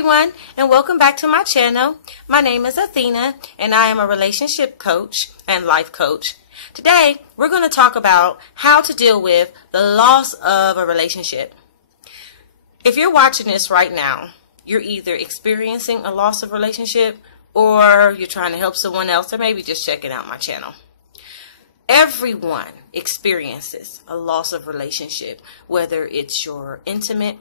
everyone, and welcome back to my channel. My name is Athena, and I am a relationship coach and life coach. Today, we're going to talk about how to deal with the loss of a relationship. If you're watching this right now, you're either experiencing a loss of relationship, or you're trying to help someone else, or maybe just checking out my channel. Everyone experiences a loss of relationship, whether it's your intimate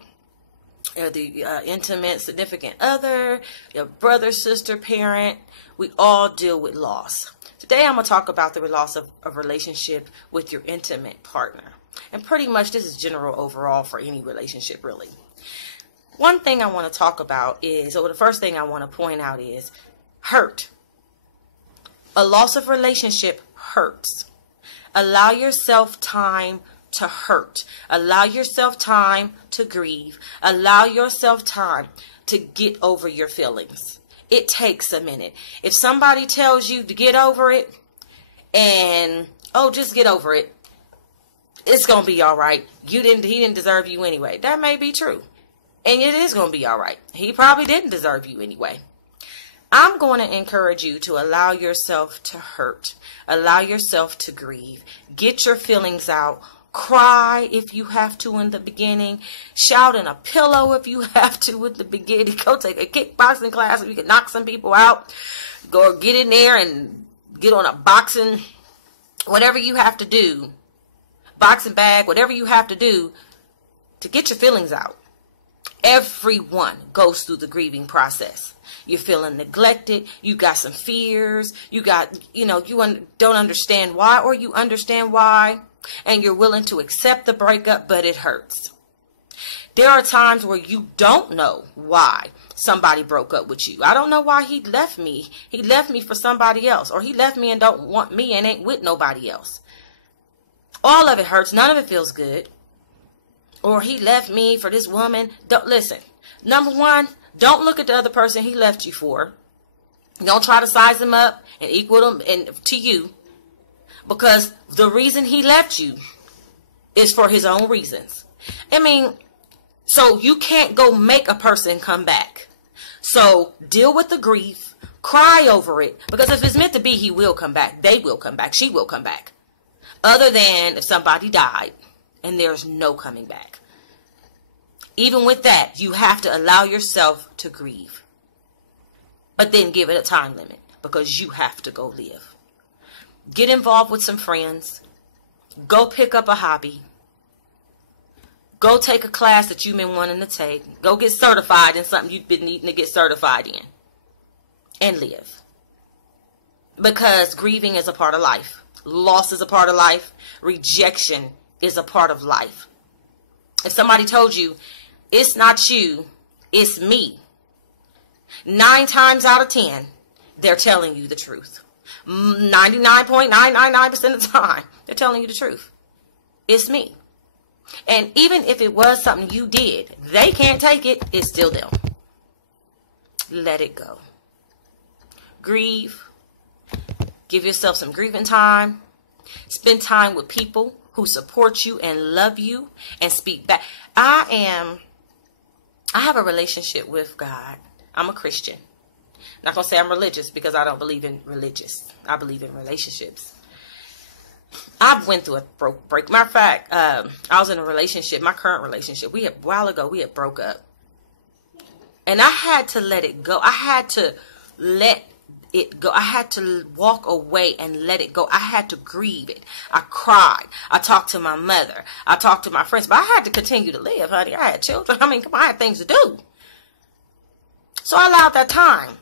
or the intimate significant other, your brother, sister, parent. We all deal with loss. Today I'm going to talk about the loss of a relationship with your intimate partner. And pretty much this is general overall for any relationship, really. One thing I want to talk about is, or the first thing I want to point out is hurt. A loss of relationship hurts. Allow yourself time to hurt. Allow yourself time to grieve. Allow yourself time to get over your feelings. It takes a minute. If somebody tells you to get over it and, oh, just get over it, it's going to be all right. He didn't deserve you anyway. That may be true. And it is going to be all right. He probably didn't deserve you anyway. I'm going to encourage you to allow yourself to hurt. Allow yourself to grieve. Get your feelings out. Cry if you have to in the beginning. Shout in a pillow if you have to in the beginning. Go take a kickboxing class if you can knock some people out. Go get in there and get on a boxing, whatever you have to do. Boxing bag, whatever you have to do to get your feelings out. Everyone goes through the grieving process. You're feeling neglected. You got some fears. You got, you don't understand why, or you understand why. And you're willing to accept the breakup, but it hurts. There are times where you don't know why somebody broke up with you. I don't know why he left me. He left me for somebody else. Or he left me and don't want me and ain't with nobody else. All of it hurts. None of it feels good. Or he left me for this woman. Don't listen. Number one, don't look at the other person he left you for. Don't try to size him up and equal him to you. Because the reason he left you is for his own reasons. I mean, so you can't go make a person come back. So deal with the grief. Cry over it. Because if it's meant to be, he will come back. They will come back. She will come back. Other than if somebody died and there's no coming back. Even with that, you have to allow yourself to grieve. But then give it a time limit. Because you have to go live. Get involved with some friends. Go pick up a hobby. Go take a class that you've been wanting to take. Go get certified in something you've been needing to get certified in. And live. Because grieving is a part of life. Loss is a part of life. Rejection is a part of life. If somebody told you, it's not you, it's me, 9 times out of 10, they're telling you the truth. 99.999% of the time, they're telling you the truth. It's me. And even if it was something you did, they can't take it, it's still them. Let it go. Grieve. Give yourself some grieving time. Spend time with people who support you and love you and speak back. I have a relationship with God. I'm a Christian. I'm not going to say I'm religious because I don't believe in religious. I believe in relationships. I went through a break. Matter of fact, I was in a relationship, my current relationship. A while ago, we had broke up. And I had to let it go. I had to let it go. I had to walk away and let it go. I had to grieve it. I cried. I talked to my mother. I talked to my friends. But I had to continue to live, honey. I had children. I mean, come on, I had things to do. So I allowed that time.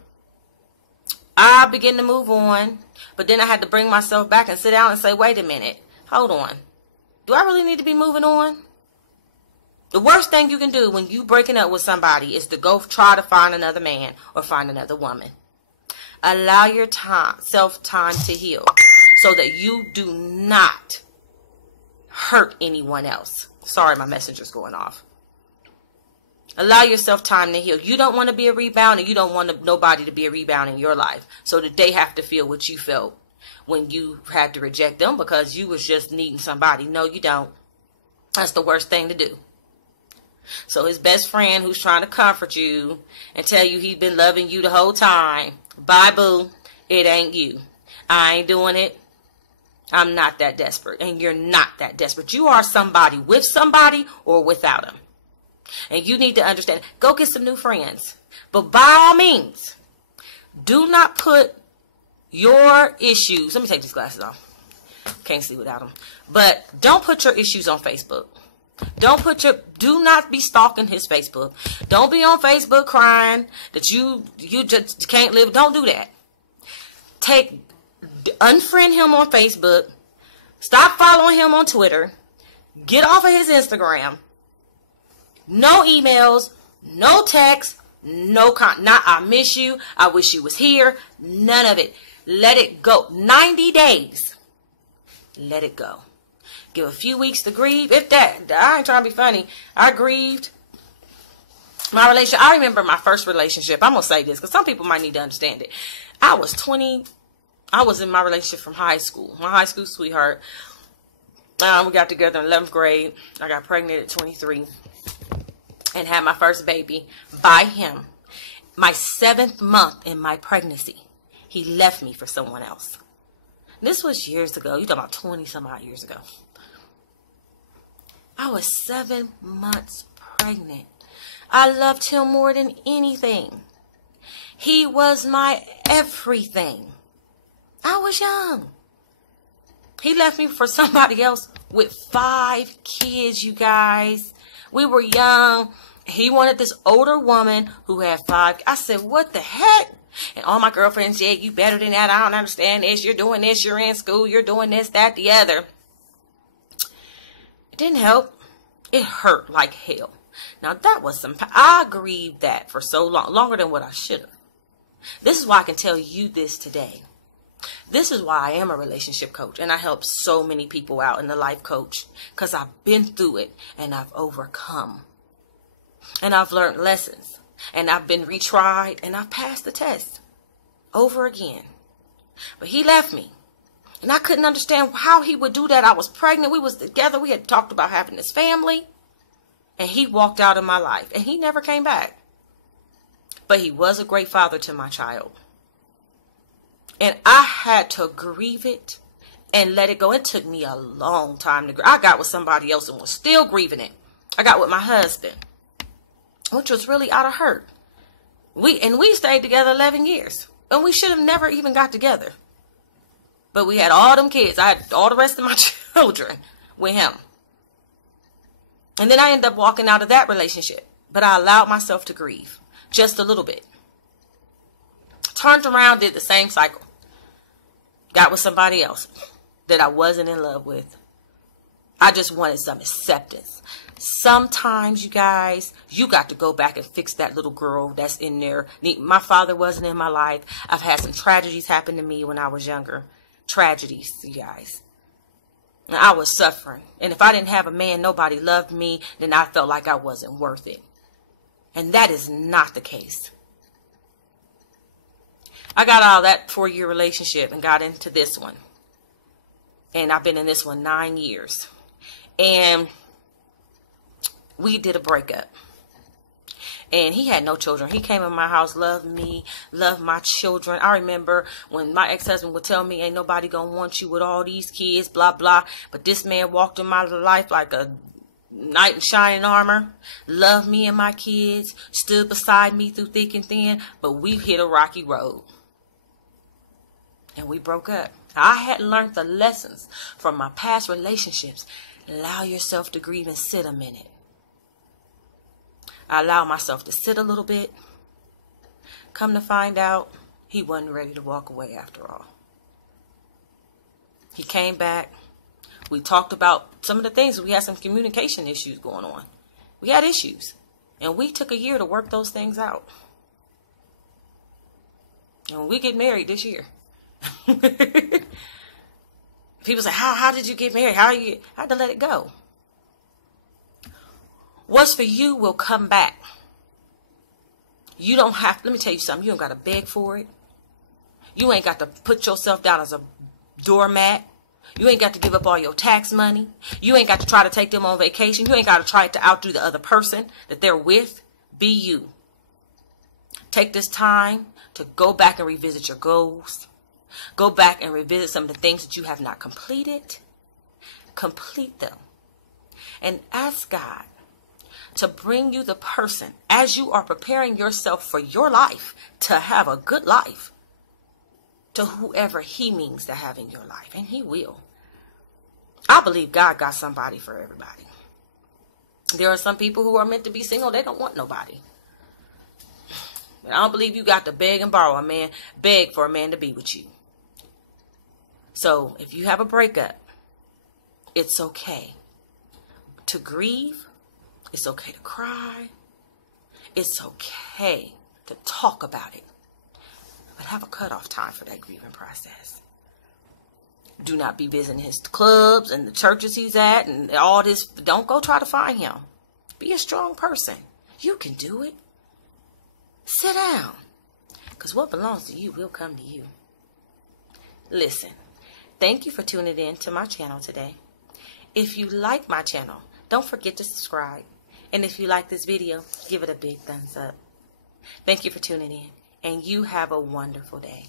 I began to move on, but then I had to bring myself back and sit down and say, wait a minute, hold on. Do I really need to be moving on? The worst thing you can do when you breaking up with somebody is to go try to find another man or find another woman. Allow yourself time to heal so that you do not hurt anyone else. Sorry, my messenger's going off. Allow yourself time to heal. You don't want to be a rebound, and you don't want nobody to be a rebound in your life. So that they have to feel what you felt when you had to reject them because you was just needing somebody. No, you don't. That's the worst thing to do. So his best friend who's trying to comfort you and tell you he's been loving you the whole time. Bye, boo. It ain't you. I ain't doing it. I'm not that desperate. And you're not that desperate. You are somebody with somebody or without them. And you need to understand. Go get some new friends. But by all means, do not put your issues. Let me take these glasses off. Can't see without them. But don't put your issues on Facebook. Do not be stalking his Facebook. Don't be on Facebook crying that you just can't live. Don't do that. Unfriend him on Facebook. Stop following him on Twitter. Get off of his Instagram. No emails, no texts, not I miss you, I wish you was here. None of it. Let it go. 90 days. Let it go. Give a few weeks to grieve. If that, I ain't trying to be funny. I grieved my relationship. I remember my first relationship. I'm going to say this because some people might need to understand it. I was 20. I was in my relationship from high school. My high school sweetheart. We got together in 11th grade. I got pregnant at 23 and had my first baby by him. My 7th month in my pregnancy, he left me for someone else. This was years ago. You're talking about 20 some odd years ago. I was 7 months pregnant. I loved him more than anything. He was my everything. I was young. He left me for somebody else with 5 kids, you guys. We were young. He wanted this older woman who had 5. I said, what the heck? And all my girlfriends said, you better than that. I don't understand this. You're doing this. You're in school. You're doing this, that, the other. It didn't help. It hurt like hell. Now, that was I grieved that for so long, longer than what I should have. This is why I can tell you this today. This is why I am a relationship coach, and I help so many people out in the life coach, because I've been through it, and I've overcome. And I've learned lessons, and I've been retried, and I've passed the test over again. But he left me. And I couldn't understand how he would do that. I was pregnant. We was together. We had talked about having this family. And he walked out of my life. And he never came back. But he was a great father to my child. And I had to grieve it and let it go. It took me a long time to grieve. I got with somebody else and was still grieving it. I got with my husband, which was really out of hurt. We stayed together 11 years. And we should have never even got together. But we had all them kids. I had all the rest of my children with him. And then I ended up walking out of that relationship. But I allowed myself to grieve. Just a little bit. Turned around, did the same cycle. Got with somebody else that I wasn't in love with. I just wanted some acceptance. Sometimes, you guys, you got to go back and fix that little girl that's in there. My father wasn't in my life. I've had some tragedies happen to me when I was younger. Tragedies, you guys. And I was suffering. And if I didn't have a man, nobody loved me, then I felt like I wasn't worth it. And that is not the case. I got out of that 4-year relationship and got into this one. And I've been in this one 9 years. And we did a breakup. And he had no children. He came in my house, loved me, loved my children. I remember when my ex-husband would tell me, ain't nobody gonna want you with all these kids, blah, blah. But this man walked in my life like a knight in shining armor. Loved me and my kids. Stood beside me through thick and thin. But we hit a rocky road. And we broke up. I had learned the lessons from my past relationships. Allow yourself to grieve and sit a minute. I allowed myself to sit a little bit. Come to find out, he wasn't ready to walk away after all. He came back. We talked about some of the things. We had some communication issues going on. We had issues. And we took a year to work those things out. And we get married this year. People say, how did you get married? I had to let it go. What's for you will come back. You don't have, let me tell you something. You don't got to beg for it. You ain't got to put yourself down as a doormat You ain't got to give up all your tax money. You ain't got to try to take them on vacation. You ain't got to try to outdo the other person that they're with. Be you. Take this time to go back and revisit your goals. Go back and revisit some of the things that you have not completed. Complete them. And ask God to bring you the person as you are preparing yourself for your life to have a good life, to whoever he means to have in your life. And he will. I believe God got somebody for everybody. There are some people who are meant to be single. They don't want nobody. But I don't believe you got to beg and borrow beg for a man to be with you. So if you have a breakup, it's okay to grieve. It's okay to cry. It's okay to talk about it. But have a cutoff time for that grieving process. Do not be visiting his clubs and the churches he's at and all this. Don't go try to find him. Be a strong person. You can do it. Sit down. Because what belongs to you will come to you. Listen, thank you for tuning in to my channel today. If you like my channel, don't forget to subscribe. And if you like this video, give it a big thumbs up. Thank you for tuning in. And you have a wonderful day.